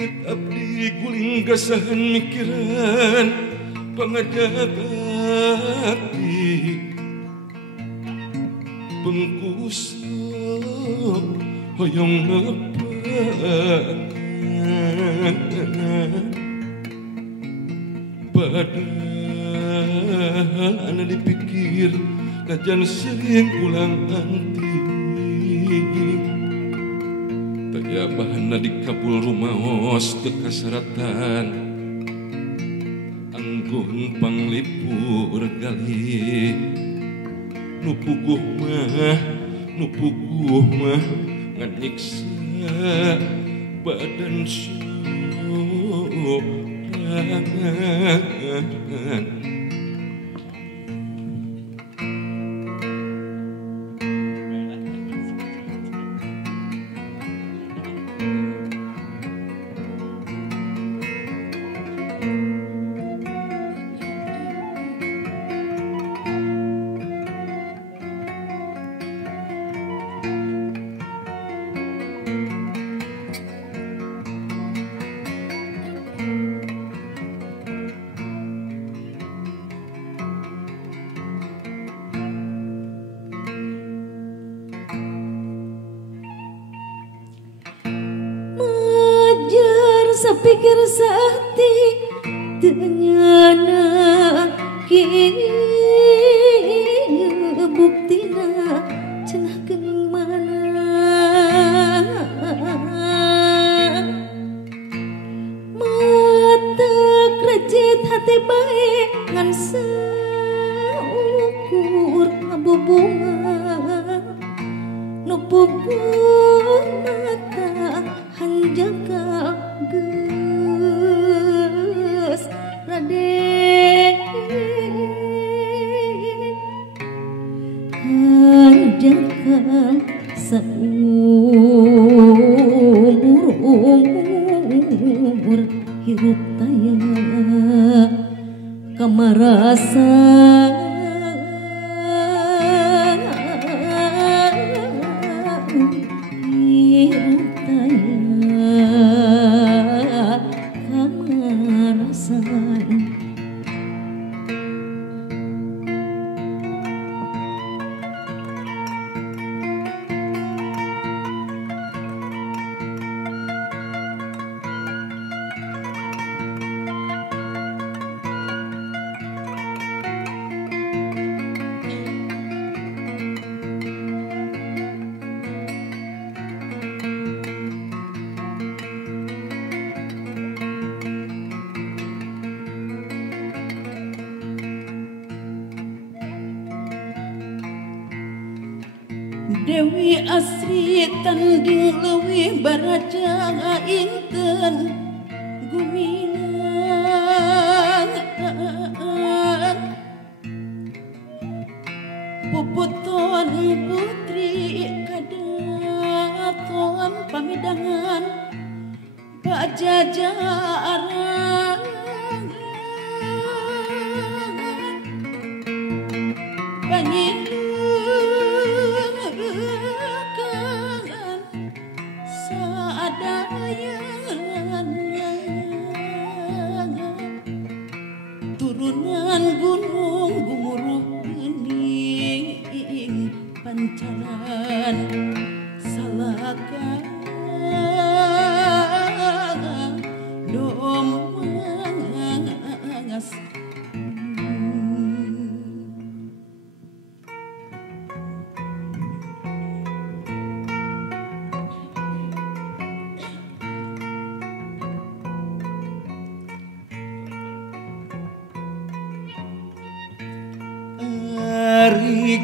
abdi guling gasahan mikiran pangajagati pengkusok hoyong nepan padahal ana dipikir najan sering ulang anti taya bahana dikabul rumaos teu kasaratan anggun panglipur gali nu puguh mah nganyiksa badan sorangan pikir sakti ternyana kini buktina cenah kening mana mata krecit hati baik ngan saukur ngabubunga nu puguh mata hanjaka geus Raden hanjakan saumur hirup taya kamarasa hirup taya Dewi asri tanding leuwih baraja inten guminang puputon putri kadaton pamidangan pajajaran banyir turunan gunung gumuruh gening pancaran salakan domangas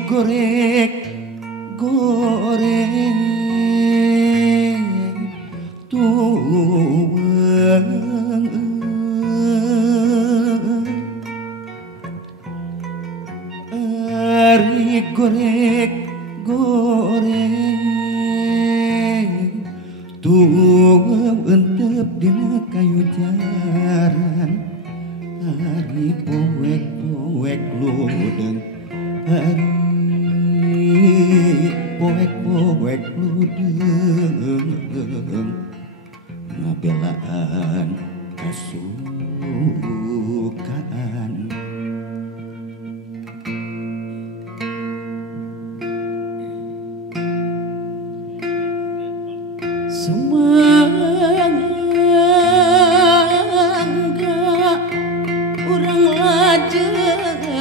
goreng tuang ari goreng tuang entep dina kayu jaran ari poek ludeng hari poek ludeng pabelaan kasukaan. Sumangga urang lajengkeun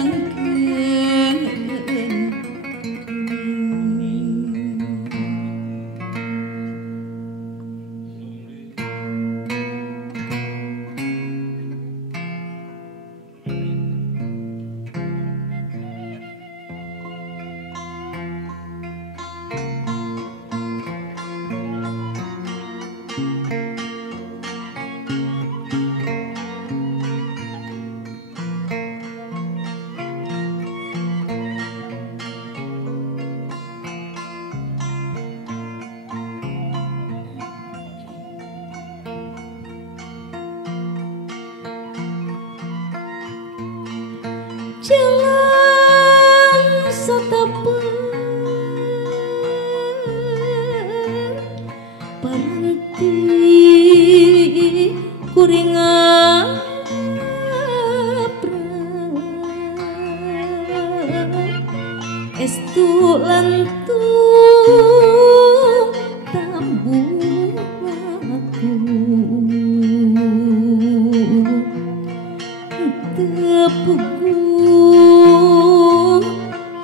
jalan satapeung parenti kuring estu lantung tambung aku tepuku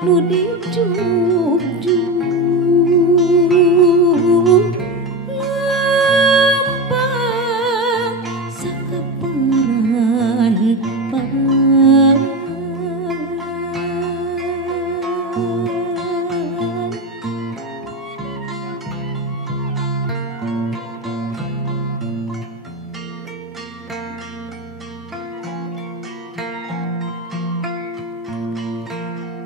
nu dijunjung lampang sakaperan paran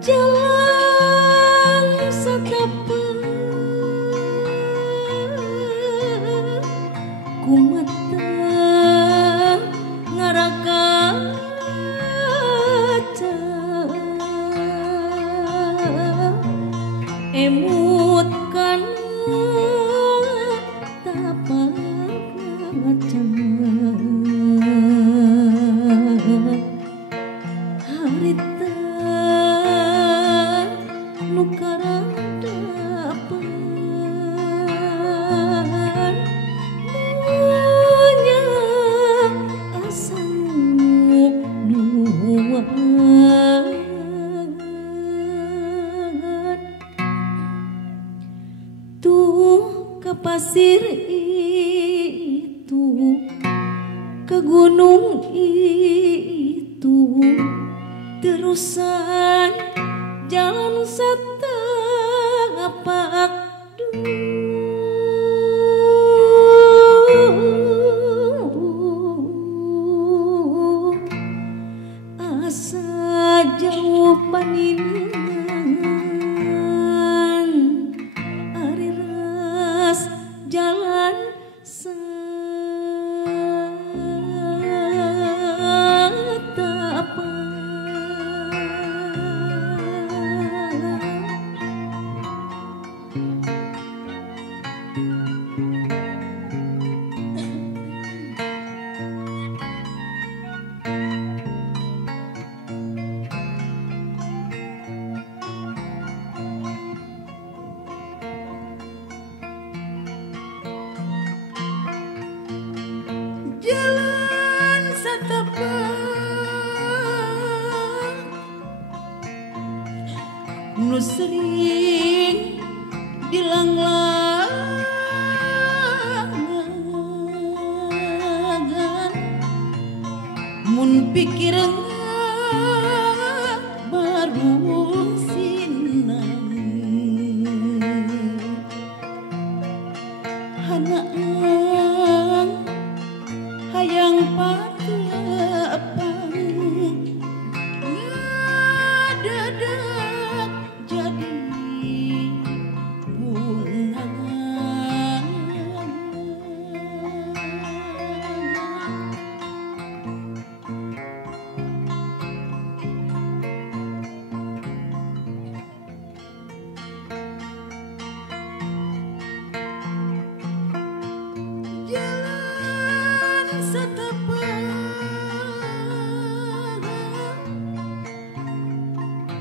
jalan satapeung kumata ngarakaca emut kana tapak ngaca harita nu karadapan nya asang nuan tuh ka pasir itu ke gunung itu terusan jalan setapak asa jauh paningan ari ras jalan jalan satapeung nu sering dilanglangan mun pikiran baru sinang hanaang hayang patepang ngadadak jadi bunga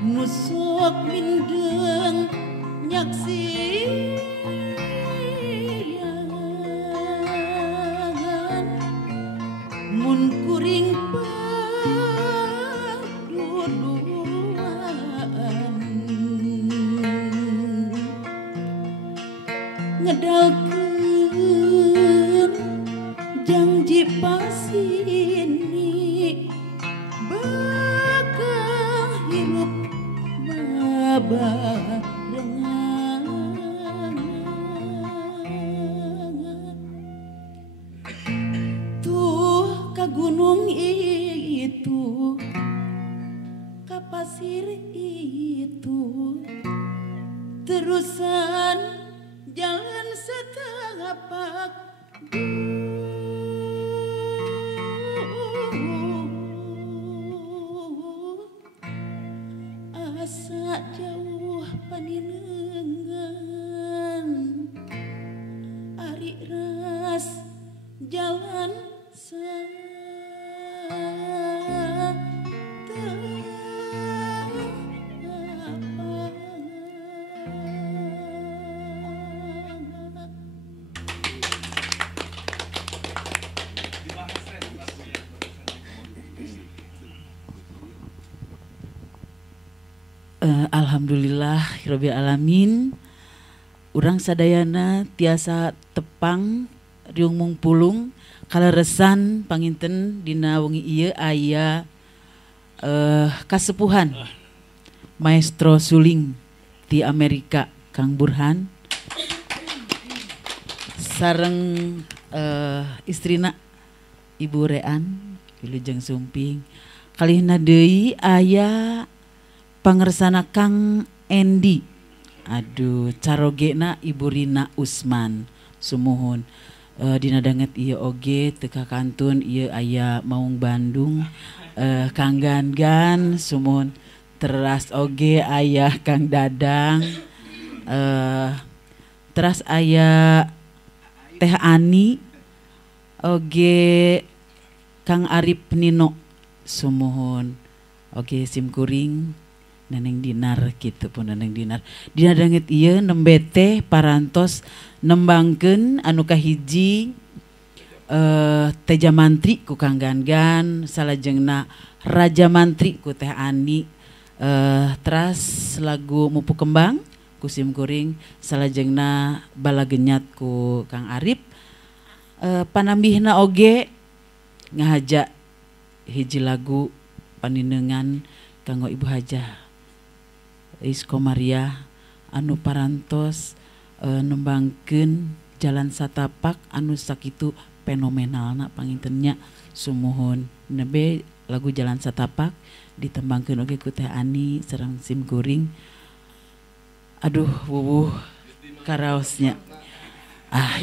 nusuk mindeng nyaksi mun kuring paduduan ngedalkeun janji pasini bakal hirup babarengan tuh ka gunung itu ka pasir itu terusan jalan setapak asa jauh paninengan ari ras jalan Alhamdulillah Rabbil Alamin. Urang sadayana tiasa tepang riung mungpulung kaleresan panginten dina wengi ieu aya kasepuhan Maestro Suling di Amerika Kang Burhan sareng istrina Ibu Rean Wilujeng Sumping. Kalihna deui aya pangersana Kang Endi. Aduh, carogena Ibu Rina Usman. Sumuhun. Dina danget ieu oge teu kakantun ieu aya Maung Bandung. Kang Gangan sumuhun. Teras oge aya Kang Dadang. Teras aya Teh Ani. Oge Kang Arif Nino sumuhun. Oge simkuring Neneng Dinar gitu pun Neneng Dinar. Dina danget ieu nembe teh parantos nembangkeun anu kahiji Teja Mantri ku Kang Gangan, salajengna Raja Mantri ku Teh Ani. Teras lagu Mupu Kembang ku simkuring, salajengna Bala Genyat ku Kang Arif. Panambihna oge ngahaja hiji lagu paninengan kanggo Ibu Hajah Isko Maria anu parantos nembangkeun jalan satapak anu sakitu fenomenalna pangintennya sumuhun. Nebe lagu jalan satapak ditembangkeun oge ku Teh Ani sareng Sim Kuring. Aduh wuwuh karaosnya.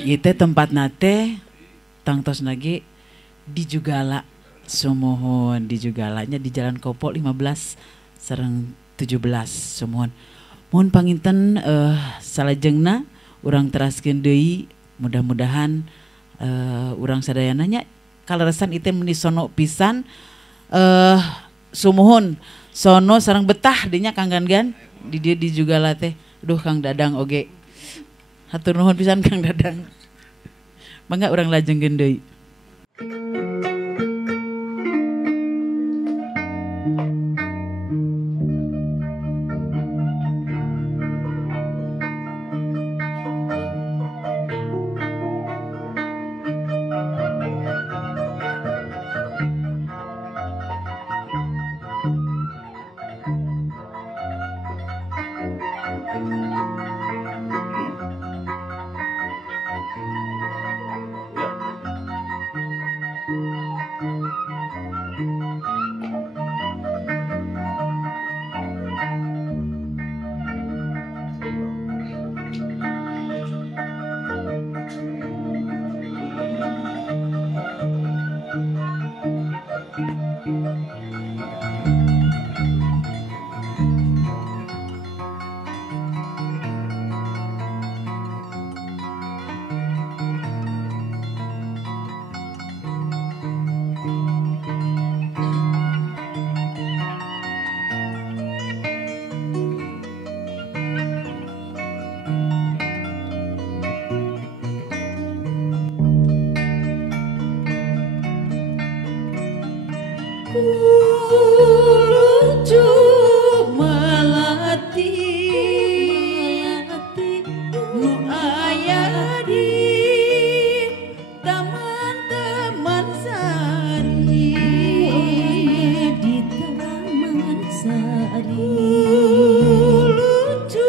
Ieu teh tempatna teh tangtos nage di Jugala sumuhun, di Jugalanya di Jalan Kopo 15 sareng 17 sumuhun. Mohon panginten salajengna urang teraskeun deui mudah-mudahan urang sadayana nya kaleresan ieu teh meuni sono pisan sumuhun sono sareng betah dinya Kang Gangan di dieu di Jugala teh. Duh Kang Dadang oge hatur nuhun pisan Kang Dadang. Mangga urang lajengkeun deui. sari lucu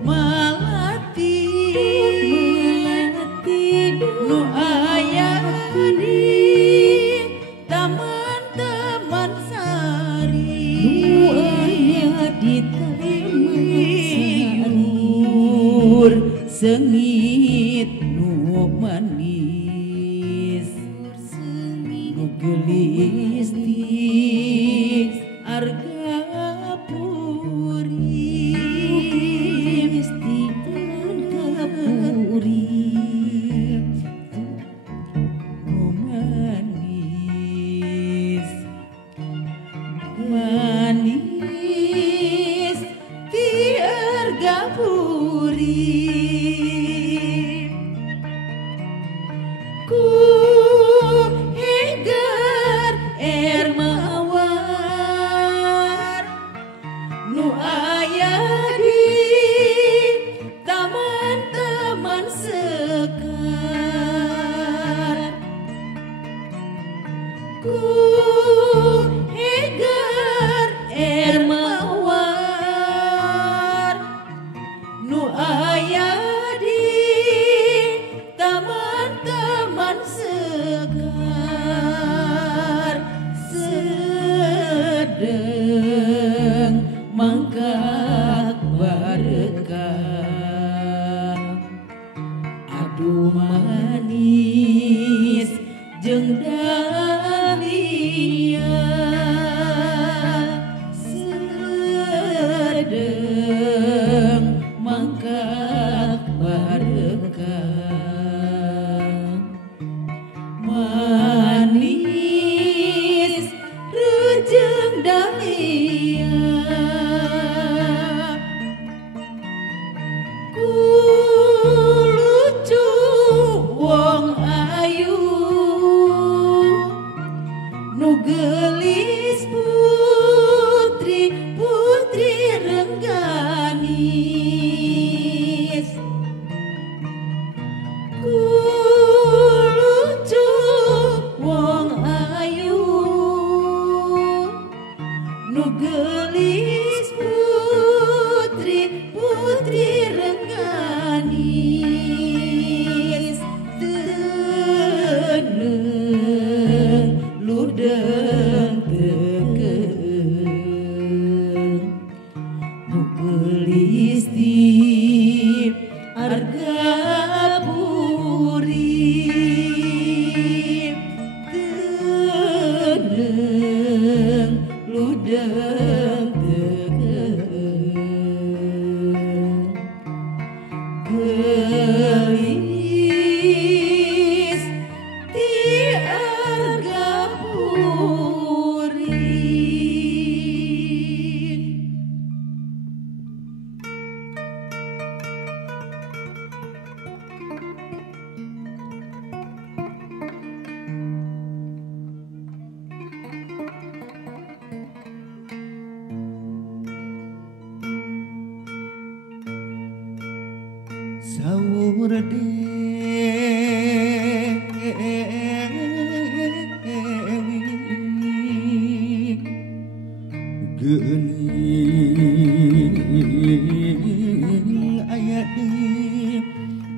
melati nu aya di taman-taman sari nu aya di taman sari sengit nu manis nu gelis ti arga puri Gusti Kapuri nu manis manis ti arga puri ku hegar mawar nu aya di taman-taman sekar ku hegar mawar nu aya di taman-taman sekar sedeng mangkak barekah adu manis jeung dahlia sedeng mangkak barekah manis rejeng dahlia ku lucu wong ayu nu gelis putri rengganis ku lucu wong ayu nu gelis putri rengganis teneng ludeng tekeung nu gelis di arga puri teneng ludeng tekeung gelis ti arga puri. Saur Dewi geuning aya di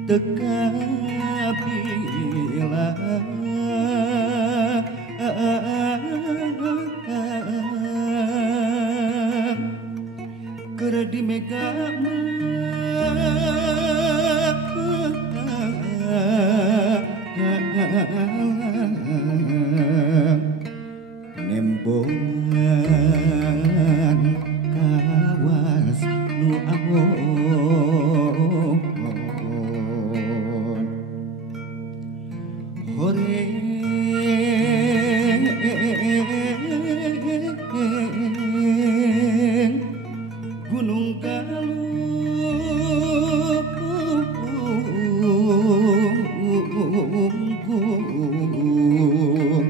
teka bila keur di mega nembongan kawas nu agon hore gunung Galunggung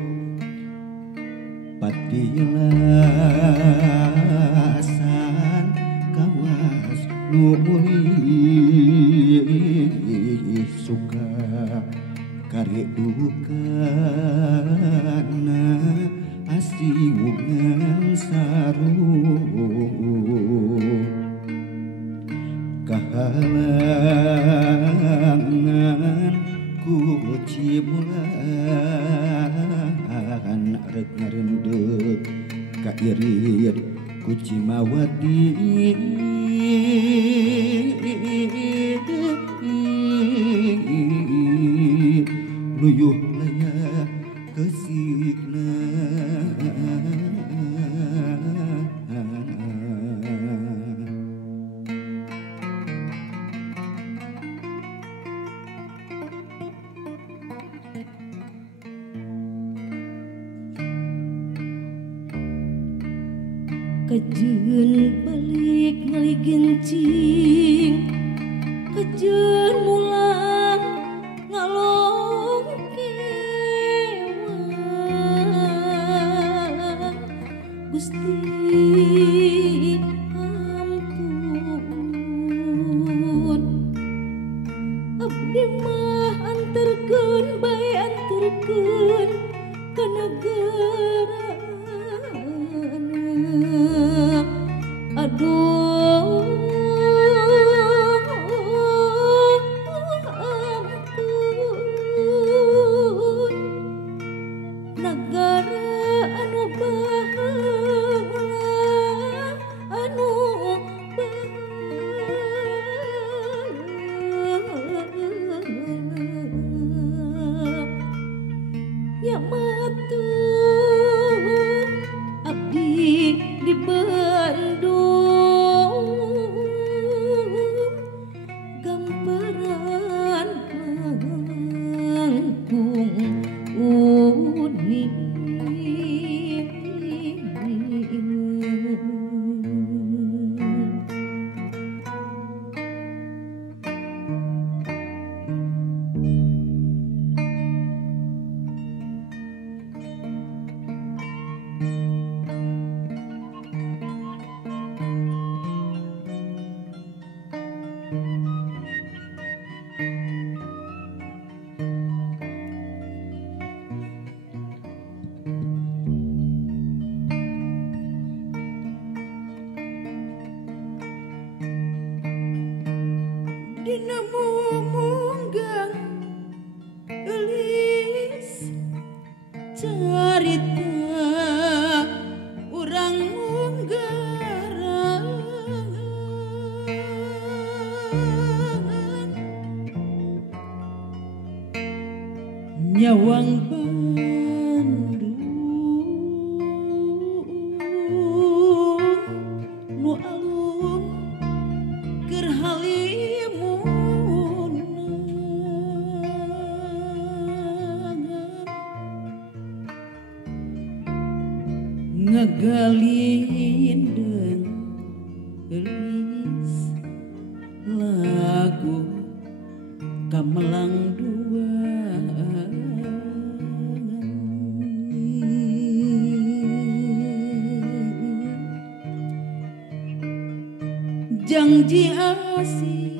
patilasan kawas nu suka kare dukana asiwungan saru kahalangan ku cimulan arek ngarendeg ka irit ku Cimawati luyuh layak kesikna Kajeun balik ngali gencing kajeun mulang ngalong kewang Gusti ampun abdi mah anterkeun bae anterkeun ka nagara aduh ampun negara anu bahagia anu bahagia nya matur abdi di Bandung gambaran langkung uning dina munggang eulis carita urang munggaran nyawang Bandung nu alun keur ngagalindeng eulis lagu gamelang dua janji asih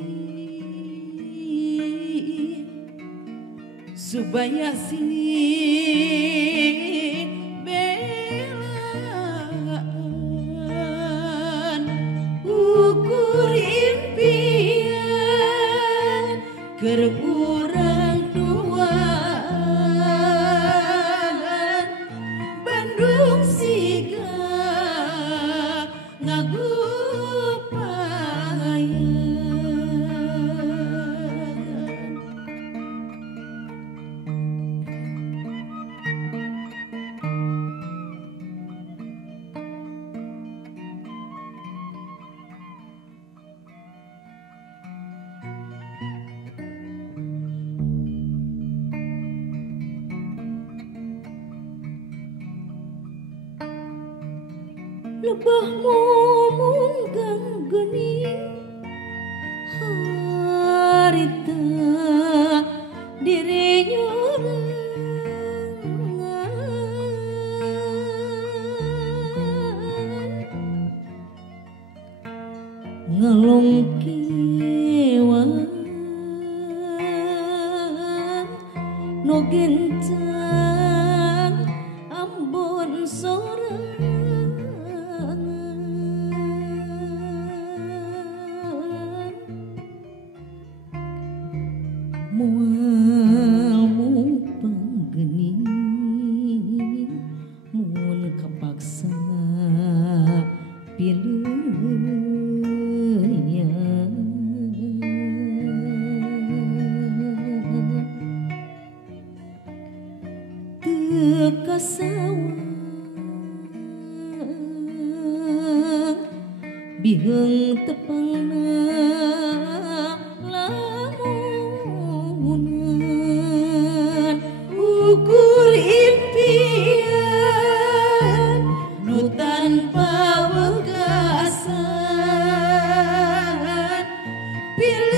supaya si belaan ukur impian keur urang duaan Bandung siga lebahmu munggang geuning harita diri nyorangan ngalong kewang no gencang Ambon sorangan pilenya teka sawang biheng tepangna lamunan ukur impian nu tanpa wekasan pilih